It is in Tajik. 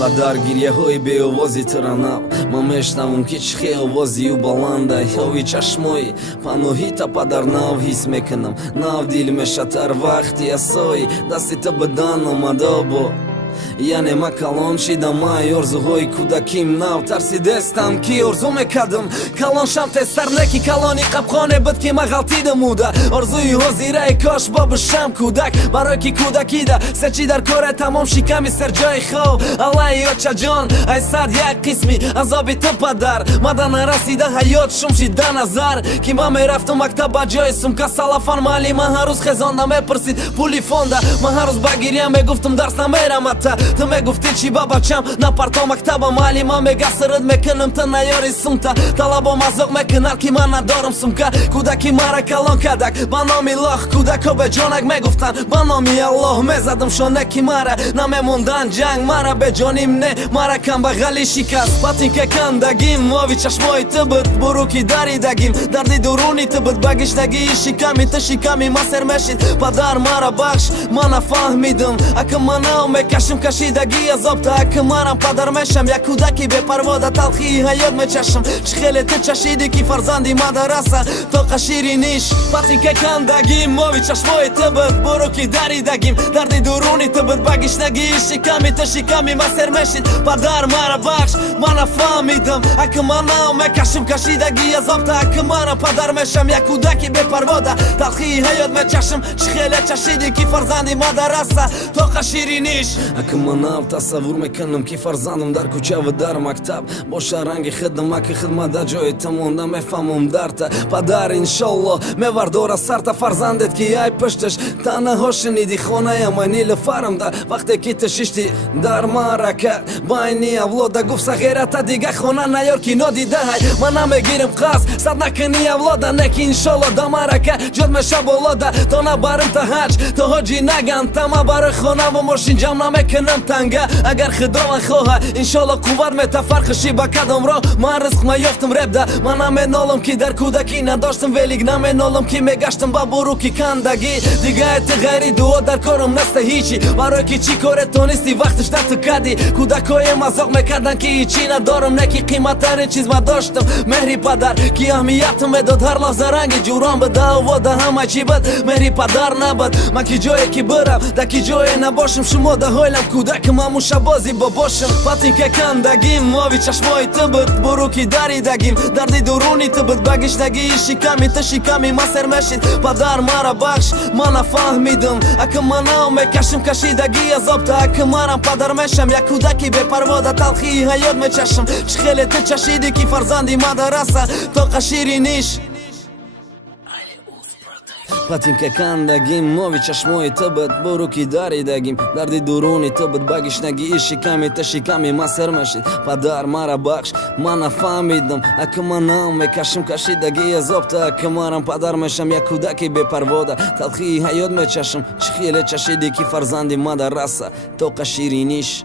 Падар гирьяҳои беовози тиранав ман мешнавам ки чӣ хеовозию баланда ёви чашмои паноҳита падар нав ҳис мекунам нав дил мешатар вақти асои дасти ту бидан омадобо яъне ма калон шидам май орзуҳои кӯдаким нав тарсидестам ки орзу мекардам калон шамте сарнеки калони қабхоне буд ки ма ғалтидам уда орзуи ҳозираи кош бобушам кӯдак барои ки кӯдакида сечи дар коре тамом шиками серҷои хов аллаи ёчаҷон ай сад як қисми азоби ту падар мада нарасида ҳаёт шум шида назар ки ман мерафтум мактаб ба ҷои сумка салафан маълима ҳаррӯз хезонда мепурсид пули фонда ман ҳаррӯз ба гирья мегуфтум дарс намерам ата ту мегуфти чи бабачам на парто мактаба маълима мега сирид мекунам ту наёри сумта талабо мазоқ мекунад ки ман надорам сумка кӯдаки мара калон кадак ба номи лох кӯдако беҷонак мегуфтанд ба номи аллоҳ мезадам шонеки мара намемондан ҷанг мара беҷоним не мара камбағали шикаст вақти ке кандагим ови чашмои ту буд бурӯ ки даридагим дарди дуруни ту буд ба гишнагии шиками ту шиками ма сер мешид падар мара бахш ма нафаҳмидам ака ма нав мекашим кашидаги азобта ака марам падар мешам як кӯдаки бепарвода талхии ҳаёт мечашам чӣ хеле ту чашиди ки фарзанди мадараса тоқа шириниш вақти ке кандагим ови чашмои ту буд бурӯ ки даридагим дарди дуруни ту буд ба гишнагии шиками ту шиками ма сер мешид падар мара бахш ма нафаҳмидам ака ма нав мекашим кашидаги азобта ака марам падар мешам як кӯдаки бепарвода талхии ҳаёт мечашам чӣ хеле чашиди ки фарзанди мадараса тоқа шириниш ака ма нав тасаввур мекунам ки фарзандам дар кӯча ва дар мактаб боша ранги хидам ака хидмат дар ҷои ту монда мефаҳмам дарта падар иншолло мевардора сарта фарзандет ки ай пушташ танаҳо шиниди хонаям ай нилуфарамда вақте ки ту шишти дар марака байни авлода гуфт сағирата дига хона наёр ки нодидаҳай ман намегирам қаз сад накуни авлода неки иншолло да марака ҷод меша болода то набарам та ҳаҷ то ҳоҷи нагам тама барои хонаву мошин ҷамъ намекунам танга агар худованд хоҳа иншолло қувват мета фарқиши ба кадом роҳ ман ризқ наёфтам ребда ман наменолам ки дар кӯдакӣ надоштам велик наменолам ки мегаштам ба бурӯ ки кандагӣ дига эти ғайри дуо дар корам неста ҳичи барои ки чӣ коре тонисти вақташ дар ту кади кӯдакоем мазоқ мекардан ки ҳичи надорам не ки қиматтарин чиз ма доштам меҳри падар ки аҳамиятам медод ҳар лаҳза ранги ҷурон буда овода ҳама чӣ буд меҳри падар набуд ман ки ҷое ки бирам да ки ҷое набошам шумо да ҳойлам кӯдакам мамушабози бобошам вақти ке кандагим ови чашмои ту буд бурӯ ки даридагим дарди дуруни ту буд ба гишнагии шиками ту шиками ма сер мешид падар мара бахш ма нафаҳмидам ака ма нав мекашим кашидаги азобта ака марам падар мешам як кӯдаки бепарвода талхии ҳаёт мечашам чӣ хеле ту чашиди ки фарзанди мадараса тоқа шириниш вақти ке кандагим ови чашмои ту буд бурӯ ки даридагим дарди дуруни ту буд ба гишнагии шиками ту шиками ма сер мешид падар мара бахш ма нафаҳмидам ака ма нав мекашим кашидаги азобта ака марам падар мешам як кӯдаки бепарвода талхии ҳаёт мечашам чӣ хеле чашиди ки фарзанди мадараса тоқа шириниш